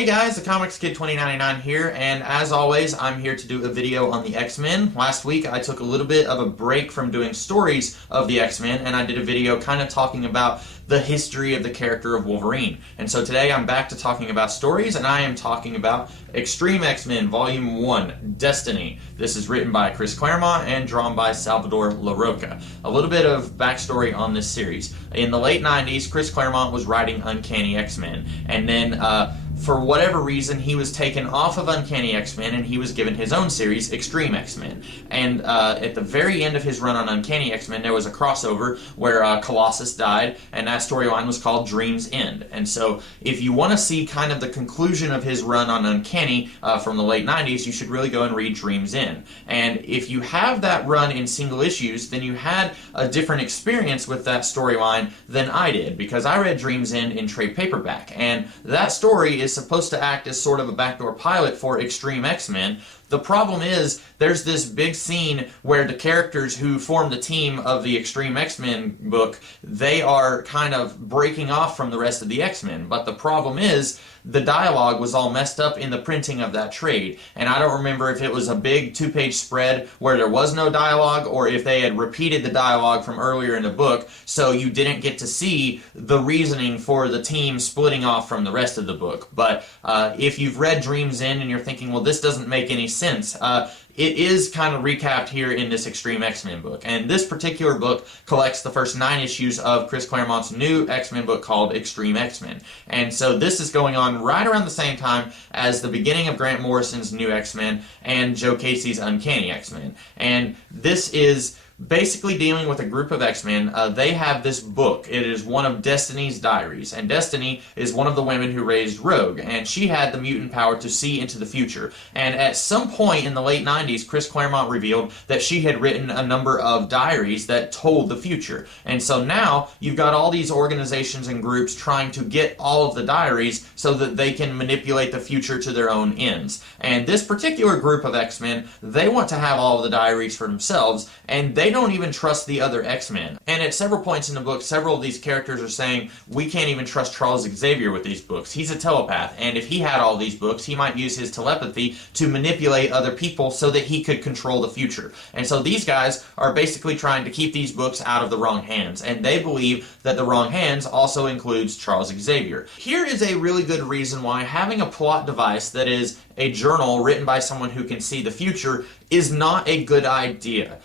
Hey guys, the Comics Kid 2099 here, and as always, I'm here to do a video on the X-Men. Last week, I took a little bit of a break from doing stories of the X-Men, and I did a video kind of talking about the history of the character of Wolverine. And so today, I'm back to talking about stories, and I am talking about X-treme X-Men Volume 1, Destiny. This is written by Chris Claremont and drawn by Salvador Larroca. A little bit of backstory on this series. In the late 90s, Chris Claremont was writing Uncanny X-Men, and then for whatever reason, he was taken off of Uncanny X-Men and he was given his own series, X-treme X-Men. And at the very end of his run on Uncanny X-Men, there was a crossover where Colossus died, and that storyline was called Dream's End. And so if you want to see kind of the conclusion of his run on Uncanny from the late 90s, you should really go and read Dream's End. And if you have that run in single issues, then you had a different experience with that storyline than I did, because I read Dream's End in trade paperback, and that story is supposed to act as sort of a backdoor pilot for X-treme X-Men. The problem is, there's this big scene where the characters who form the team of the X-treme X-Men book, they are kind of breaking off from the rest of the X-Men. But the problem is, the dialogue was all messed up in the printing of that trade. And I don't remember if it was a big two-page spread where there was no dialogue, or if they had repeated the dialogue from earlier in the book, so you didn't get to see the reasoning for the team splitting off from the rest of the book. But if you've read Dream's End and you're thinking, well, this doesn't make any sense, it is kind of recapped here in this X-treme X-Men book. And this particular book collects the first 9 issues of Chris Claremont's new X-Men book called X-treme X-Men. And so this is going on right around the same time as the beginning of Grant Morrison's new X-Men and Joe Casey's Uncanny X-Men. And this is basically dealing with a group of X-Men. They have this book. It is one of Destiny's diaries, and Destiny is one of the women who raised Rogue, and she had the mutant power to see into the future. And at some point in the late 90s, Chris Claremont revealed that she had written a number of diaries that told the future. And so now you've got all these organizations and groups trying to get all of the diaries so that they can manipulate the future to their own ends. And this particular group of X-Men, they want to have all of the diaries for themselves, and they don't even trust the other X-Men. And at several points in the book, several of these characters are saying, we can't even trust Charles Xavier with these books. He's a telepath, and if he had all these books, he might use his telepathy to manipulate other people so that he could control the future. And so these guys are basically trying to keep these books out of the wrong hands, and they believe that the wrong hands also includes Charles Xavier. Here is a really good reason why having a plot device that is a journal written by someone who can see the future is not a good idea.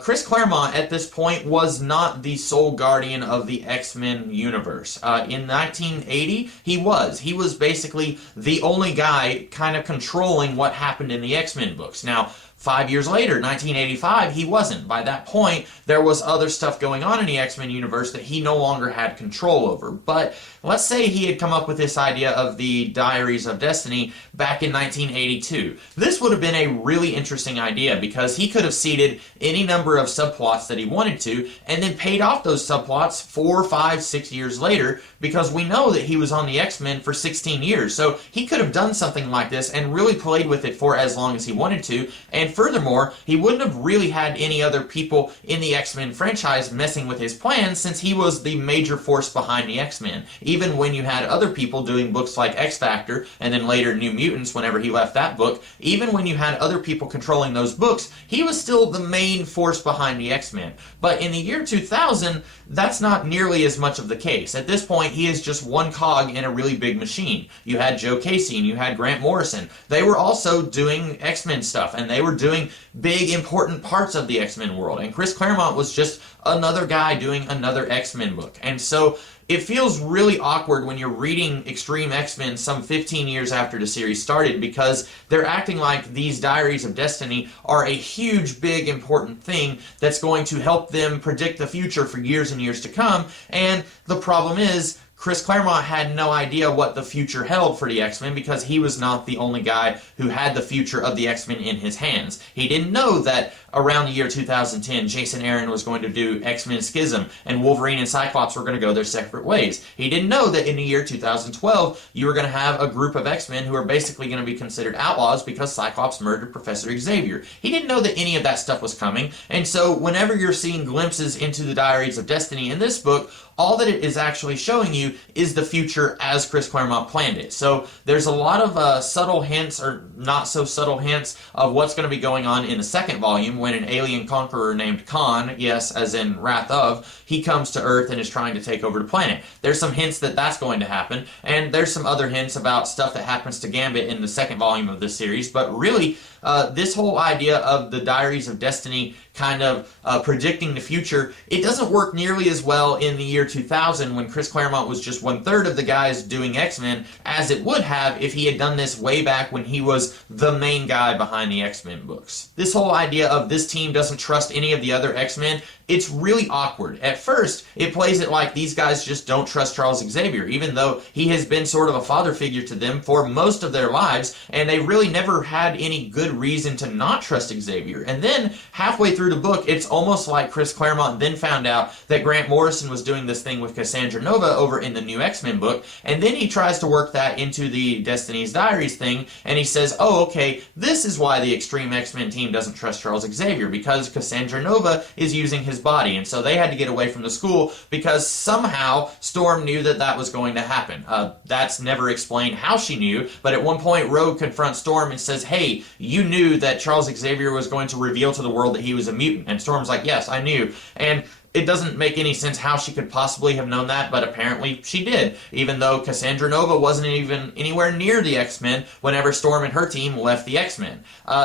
Chris Claremont at this point was not the sole guardian of the X-Men universe. In 1980, he was. He was basically the only guy kind of controlling what happened in the X-Men books. Now, 5 years later, 1985, he wasn't. By that point, there was other stuff going on in the X-Men universe that he no longer had control over. But let's say he had come up with this idea of the Diaries of Destiny back in 1982. This would have been a really interesting idea, because he could have seeded any number of subplots that he wanted to, and then paid off those subplots 4, 5, 6 years later, because we know that he was on the X-Men for 16 years. So he could have done something like this and really played with it for as long as he wanted to. And furthermore, he wouldn't have really had any other people in the X-Men franchise messing with his plans, since he was the major force behind the X-Men. Even when you had other people doing books like X-Factor, and then later New Mutants whenever he left that book, even when you had other people controlling those books, he was still the main force behind the X-Men. But in the year 2000, that's not nearly as much of the case. At this point, he is just one cog in a really big machine. You had Joe Casey and you had Grant Morrison. They were also doing X-Men stuff, and they were doing big, important parts of the X-Men world. And Chris Claremont was just another guy doing another X-Men book. And so it feels really awkward when you're reading X-treme X-Men some 15 years after the series started, because they're acting like these Diaries of Destiny are a huge, big, important thing that's going to help them predict the future for years and years to come. And the problem is, Chris Claremont had no idea what the future held for the X-Men, because he was not the only guy who had the future of the X-Men in his hands. He didn't know that around the year 2010, Jason Aaron was going to do X-Men Schism, and Wolverine and Cyclops were going to go their separate ways. He didn't know that in the year 2012, you were going to have a group of X-Men who are basically going to be considered outlaws because Cyclops murdered Professor Xavier. He didn't know that any of that stuff was coming, and so whenever you're seeing glimpses into the Diaries of Destiny in this book, all that it is actually showing you is the future as Chris Claremont planned it. So there's a lot of subtle hints, or not so subtle hints, of what's going to be going on in the second volume when an alien conqueror named Khan, yes, as in Wrath of, he comes to Earth and is trying to take over the planet. There's some hints that that's going to happen, and there's some other hints about stuff that happens to Gambit in the second volume of this series, but really, this whole idea of the Diaries of Destiny kind of predicting the future, it doesn't work nearly as well in the year 2000 when Chris Claremont was just 1/3 of the guys doing X-Men as it would have if he had done this way back when he was the main guy behind the X-Men books. This whole idea of this team doesn't trust any of the other X-Men, it's really awkward. At first, it plays it like these guys just don't trust Charles Xavier, even though he has been sort of a father figure to them for most of their lives, and they really never had any good reason to not trust Xavier. And then, halfway through the book, it's almost like Chris Claremont then found out that Grant Morrison was doing this thing with Cassandra Nova over in the new X-Men book, and then he tries to work that into the Destiny's Diaries thing, and he says, oh, okay, this is why the X-treme X-Men team doesn't trust Charles Xavier, because Cassandra Nova is using his body, and so they had to get away from the school because somehow Storm knew that that was going to happen. That's never explained how she knew, but at one point Rogue confronts Storm and says, hey, you knew that Charles Xavier was going to reveal to the world that he was a mutant, and Storm's like, yes, I knew, and it doesn't make any sense how she could possibly have known that, but apparently she did, even though Cassandra Nova wasn't even anywhere near the X-Men whenever Storm and her team left the X-Men.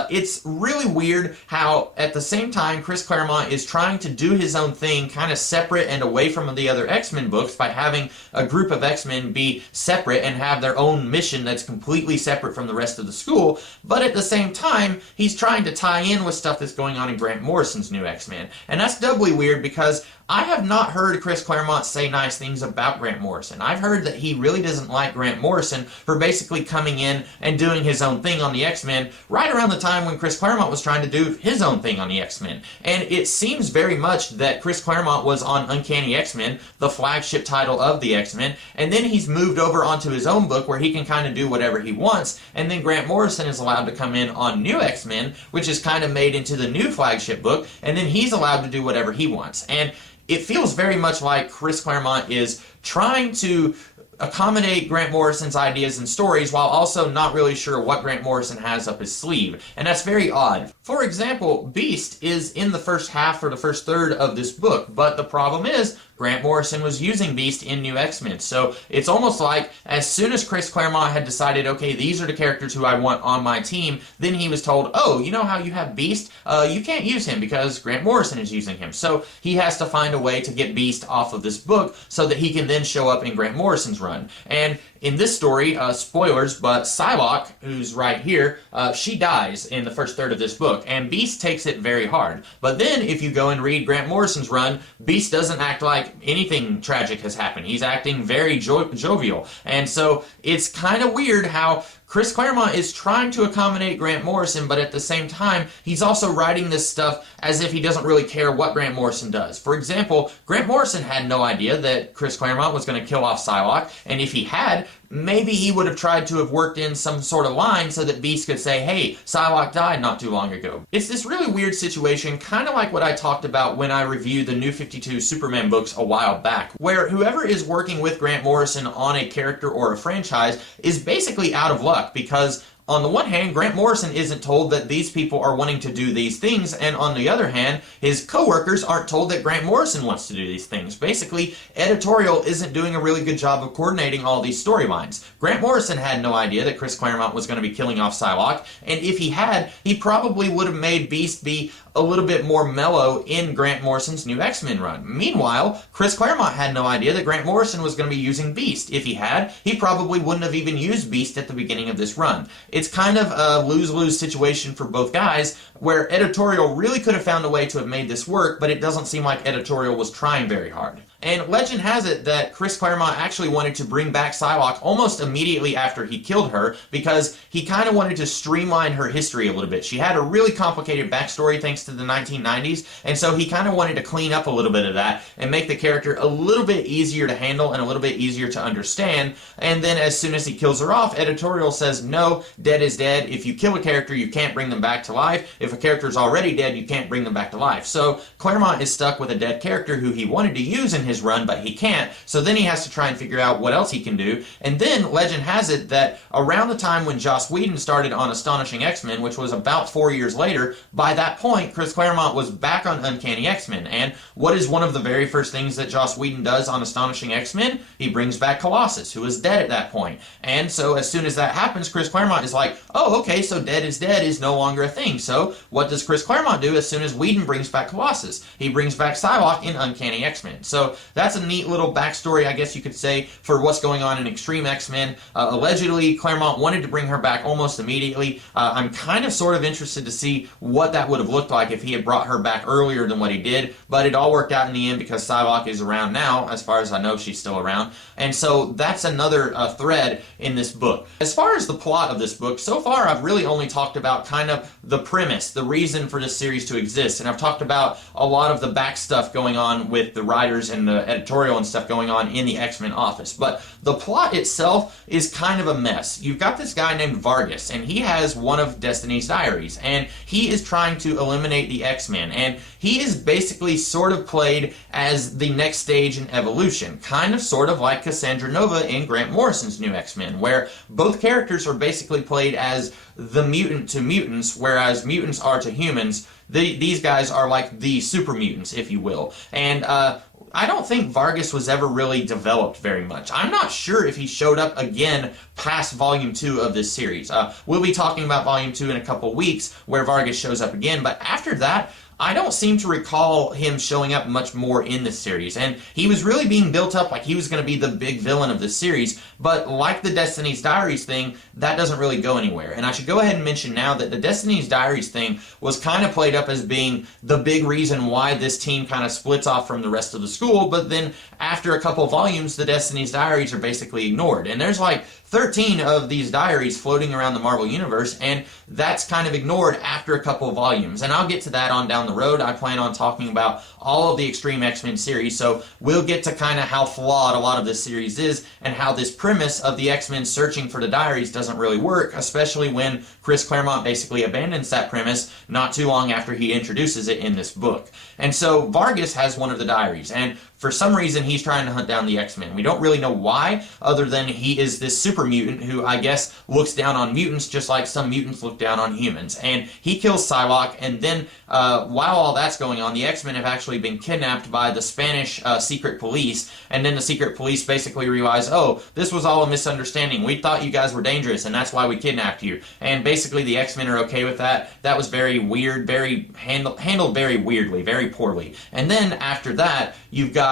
It's really weird how, at the same time, Chris Claremont is trying to do his own thing, kind of separate and away from the other X-Men books by having a group of X-Men be separate and have their own mission that's completely separate from the rest of the school, but at the same time, he's trying to tie in with stuff that's going on in Grant Morrison's new X-Men. And that's doubly weird because I have not heard Chris Claremont say nice things about Grant Morrison. I've heard that he really doesn't like Grant Morrison for basically coming in and doing his own thing on the X-Men right around the time when Chris Claremont was trying to do his own thing on the X-Men. And it seems very much that Chris Claremont was on Uncanny X-Men, the flagship title of the X-Men, and then he's moved over onto his own book where he can kind of do whatever he wants, and then Grant Morrison is allowed to come in on New X-Men, which is kind of made into the new flagship book, and then he's allowed to do whatever he wants. And it feels very much like Chris Claremont is trying to accommodate Grant Morrison's ideas and stories while also not really sure what Grant Morrison has up his sleeve, and that's very odd. For example, Beast is in the first half or the first third of this book, but the problem is Grant Morrison was using Beast in New X-Men, so it's almost like as soon as Chris Claremont had decided, okay, these are the characters who I want on my team, then he was told, oh, you know how you have Beast? You can't use him because Grant Morrison is using him. So he has to find a way to get Beast off of this book so that he can then show up in Grant Morrison's run. And in this story, spoilers, but Psylocke, who's right here, she dies in the first third of this book, and Beast takes it very hard. But then, if you go and read Grant Morrison's run, Beast doesn't act like anything tragic has happened. He's acting very jovial. And so, it's kind of weird how Chris Claremont is trying to accommodate Grant Morrison, but at the same time, he's also writing this stuff as if he doesn't really care what Grant Morrison does. For example, Grant Morrison had no idea that Chris Claremont was going to kill off Psylocke, and if he had, maybe he would have tried to have worked in some sort of line so that Beast could say, hey, Psylocke died not too long ago. It's this really weird situation, kind of like what I talked about when I reviewed the New 52 Superman books a while back, where whoever is working with Grant Morrison on a character or a franchise is basically out of luck, because on the one hand, Grant Morrison isn't told that these people are wanting to do these things, and on the other hand, his co-workers aren't told that Grant Morrison wants to do these things. Basically, Editorial isn't doing a really good job of coordinating all these storylines. Grant Morrison had no idea that Chris Claremont was going to be killing off Psylocke, and if he had, he probably would have made Beast be a little bit more mellow in Grant Morrison's new X-Men run. Meanwhile, Chris Claremont had no idea that Grant Morrison was going to be using Beast. If he had, he probably wouldn't have even used Beast at the beginning of this run. It's kind of a lose-lose situation for both guys, where Editorial really could have found a way to have made this work, but it doesn't seem like Editorial was trying very hard. And legend has it that Chris Claremont actually wanted to bring back Psylocke almost immediately after he killed her, because he kind of wanted to streamline her history a little bit. She had a really complicated backstory thanks to the 1990s, and so he kind of wanted to clean up a little bit of that and make the character a little bit easier to handle and a little bit easier to understand. And then as soon as he kills her off, Editorial says, no, dead is dead. If you kill a character, you can't bring them back to life. If a character is already dead, you can't bring them back to life. So Claremont is stuck with a dead character who he wanted to use in his run, but he can't. So then he has to try and figure out what else he can do. And then legend has it that around the time when Joss Whedon started on Astonishing X-Men, which was about 4 years later, by that point, Chris Claremont was back on Uncanny X-Men. And what is one of the very first things that Joss Whedon does on Astonishing X-Men? He brings back Colossus, who is dead at that point. And so as soon as that happens, Chris Claremont is like, oh, okay, so dead is no longer a thing. So what does Chris Claremont do as soon as Whedon brings back Colossus? He brings back Psylocke in Uncanny X-Men. So that's a neat little backstory, I guess you could say, for what's going on in Extreme X-Men. Allegedly, Claremont wanted to bring her back almost immediately. I'm kind of sort of interested to see what that would have looked like if he had brought her back earlier than what he did, but it all worked out in the end because Psylocke is around now. As far as I know, she's still around. And so that's another thread in this book. As far as the plot of this book, so far I've really only talked about kind of the premise, the reason for this series to exist, and I've talked about a lot of the back stuff going on with the writers and the editorial and stuff going on in the X-Men office. But the plot itself is kind of a mess. You've got this guy named Vargas, and he has one of Destiny's diaries, and he is trying to eliminate the X-Men, and he is basically sort of played as the next stage in evolution, kind of sort of like Cassandra Nova in Grant Morrison's New X-Men, where both characters are basically played as the mutant to mutants, whereas mutants are to humans. These guys are like the super mutants, if you will. And I don't think Vargas was ever really developed very much. I'm not sure if he showed up again past Volume 2 of this series. We'll be talking about Volume 2 in a couple weeks, where Vargas shows up again, but after that, I don't seem to recall him showing up much more in this series, and he was really being built up like he was going to be the big villain of this series, but like the Destiny's Diaries thing, that doesn't really go anywhere. And I should go ahead and mention now that the Destiny's Diaries thing was kind of played up as being the big reason why this team kind of splits off from the rest of the school, but then after a couple volumes, the Destiny's Diaries are basically ignored. And there's like 13 of these diaries floating around the Marvel Universe, and that's kind of ignored after a couple of volumes. And I'll get to that on down the road. I plan on talking about all of the Extreme X-Men series, so we'll get to kind of how flawed a lot of this series is and how this premise of the X-Men searching for the diaries doesn't really work, especially when Chris Claremont basically abandons that premise not too long after he introduces it in this book. And so Vargas has one of the diaries, and for some reason he's trying to hunt down the X-Men. We don't really know why, other than he is this super mutant who I guess looks down on mutants just like some mutants look down on humans. And he kills Psylocke, and then while all that's going on, the X-Men have actually been kidnapped by the Spanish secret police, and then the secret police basically realize, oh, this was all a misunderstanding. We thought you guys were dangerous, and that's why we kidnapped you. And basically the X-Men are okay with that. That was very weird, very handled very weirdly, very poorly. And then after that, you've got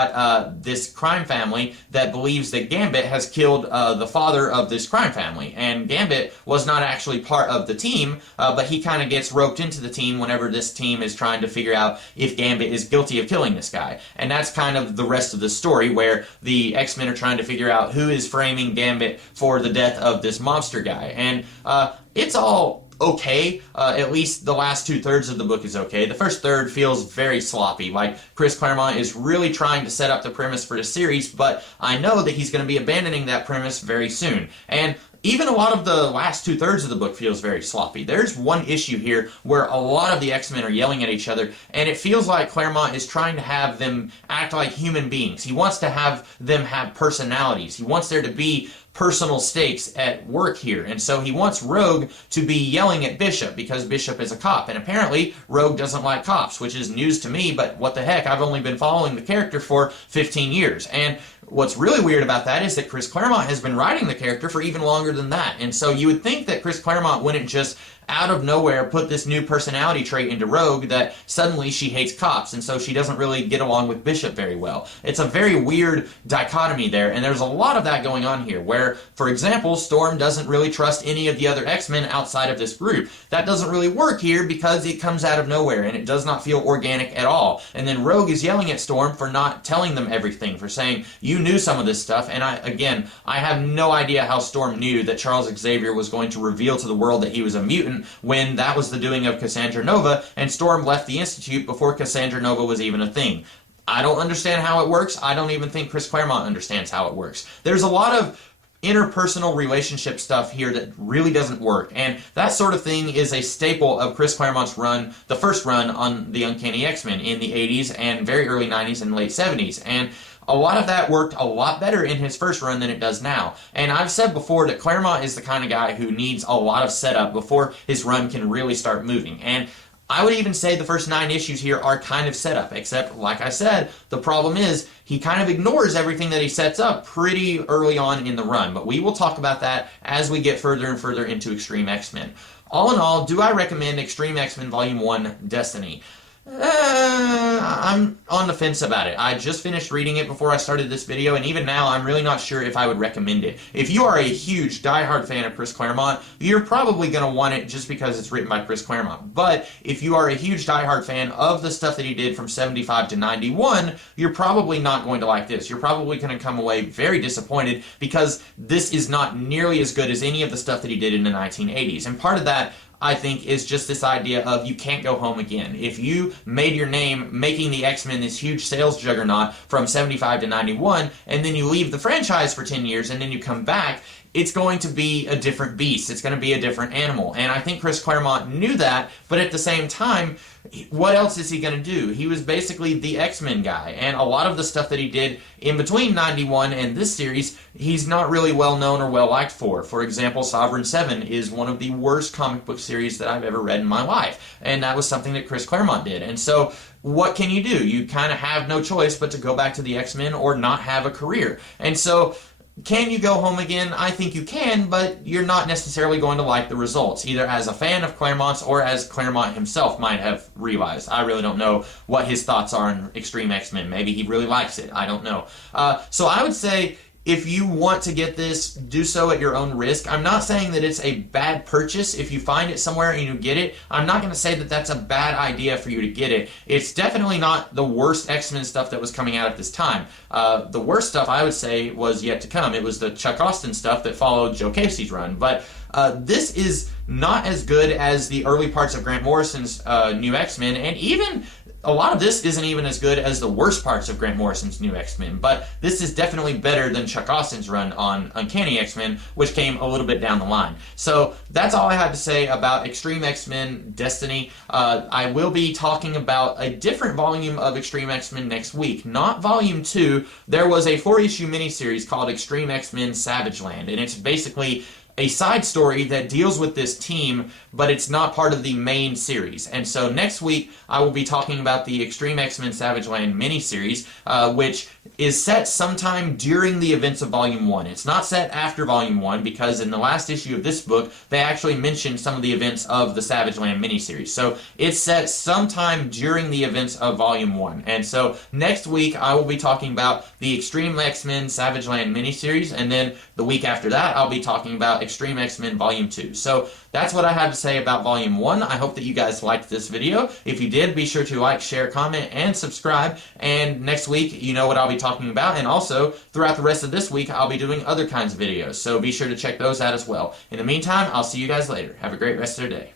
this crime family that believes that Gambit has killed the father of this crime family. And Gambit was not actually part of the team, but he kind of gets roped into the team whenever this team is trying to figure out if Gambit is guilty of killing this guy. And that's kind of the rest of the story, where the X-Men are trying to figure out who is framing Gambit for the death of this mobster guy. And it's all okay. At least the last 2/3 of the book is okay. The first third feels very sloppy, like Chris Claremont is really trying to set up the premise for the series, but I know that he's going to be abandoning that premise very soon. And even a lot of the last 2/3 of the book feels very sloppy. There's one issue here where a lot of the X-Men are yelling at each other, and it feels like Claremont is trying to have them act like human beings. He wants to have them have personalities. He wants there to be personal stakes at work here, and so he wants Rogue to be yelling at Bishop because Bishop is a cop, and apparently Rogue doesn't like cops, which is news to me, but what the heck, I've only been following the character for 15 years, and what's really weird about that is that Chris Claremont has been writing the character for even longer than that, and so you would think that Chris Claremont wouldn't just out of nowhere put this new personality trait into Rogue that suddenly she hates cops, and so she doesn't really get along with Bishop very well. It's a very weird dichotomy there, and there's a lot of that going on here, where, for example, Storm doesn't really trust any of the other X-Men outside of this group. That doesn't really work here because it comes out of nowhere, and it does not feel organic at all. And then Rogue is yelling at Storm for not telling them everything, for saying, you knew some of this stuff, and I have no idea how Storm knew that Charles Xavier was going to reveal to the world that he was a mutant when that was the doing of Cassandra Nova, and Storm left the Institute before Cassandra Nova was even a thing. I don't understand how it works. I don't even think Chris Claremont understands how it works. There's a lot of interpersonal relationship stuff here that really doesn't work, and that sort of thing is a staple of Chris Claremont's run, the first run on the Uncanny X-Men in the 80s and very early 90s and late 70s, and a lot of that worked a lot better in his first run than it does now. And I've said before that Claremont is the kind of guy who needs a lot of setup before his run can really start moving. And I would even say the first 9 issues here are kind of setup, except, like I said, the problem is he kind of ignores everything that he sets up pretty early on in the run. But we will talk about that as we get further and further into Extreme X-Men. All in all, do I recommend Extreme X-Men Volume 1 Destiny? I'm on the fence about it. I just finished reading it before I started this video, and even now I'm really not sure if I would recommend it. If you are a huge diehard fan of Chris Claremont, you're probably going to want it just because it's written by Chris Claremont. But if you are a huge diehard fan of the stuff that he did from 75 to 91, you're probably not going to like this. You're probably going to come away very disappointed because this is not nearly as good as any of the stuff that he did in the 1980s. And part of that, I think, is just this idea of you can't go home again. If you made your name making the X-Men this huge sales juggernaut from 75 to 91, and then you leave the franchise for 10 years, and then you come back, it's going to be a different beast. It's going to be a different animal. And I think Chris Claremont knew that, but at the same time, what else is he going to do? He was basically the X-Men guy, and a lot of the stuff that he did in between 91 and this series, he's not really well known or well liked for. For example, Sovereign 7 is one of the worst comic book series that I've ever read in my life, and that was something that Chris Claremont did. And so, what can you do? You kind of have no choice but to go back to the X-Men or not have a career. And so, can you go home again? I think you can, but you're not necessarily going to like the results, either as a fan of Claremont's or as Claremont himself might have realized. I really don't know what his thoughts are on Extreme X-Men. Maybe he really likes it. I don't know. So I would say, if you want to get this, do so at your own risk. I'm not saying that it's a bad purchase. If you find it somewhere and you get it, I'm not going to say that that's a bad idea for you to get it. It's definitely not the worst X-Men stuff that was coming out at this time. The worst stuff, I would say, was yet to come. It was the Chuck Austen stuff that followed Joe Casey's run. But this is not as good as the early parts of Grant Morrison's New X-Men, and even a lot of this isn't even as good as the worst parts of Grant Morrison's New X-Men, but this is definitely better than Chuck Austen's run on Uncanny X-Men, which came a little bit down the line. So that's all I have to say about Extreme X-Men Destiny. I will be talking about a different volume of Extreme X-Men next week, not Volume 2. There was a 4-issue miniseries called Extreme X-Men Savage Land, and it's basically a side story that deals with this team, but it's not part of the main series. And so next week, I will be talking about the Extreme X-Men Savage Land miniseries, which is set sometime during the events of Volume 1. It's not set after Volume 1, because in the last issue of this book, they actually mentioned some of the events of the Savage Land miniseries. So it's set sometime during the events of Volume 1. And so next week, I will be talking about the Extreme X-Men Savage Land miniseries, and then the week after that, I'll be talking about Extreme X-Men Volume 2. So that's what I have to say about Volume 1. I hope that you guys liked this video. If you did, be sure to like, share, comment, and subscribe. And next week, you know what I'll be talking about. And also, throughout the rest of this week, I'll be doing other kinds of videos. So be sure to check those out as well. In the meantime, I'll see you guys later. Have a great rest of your day.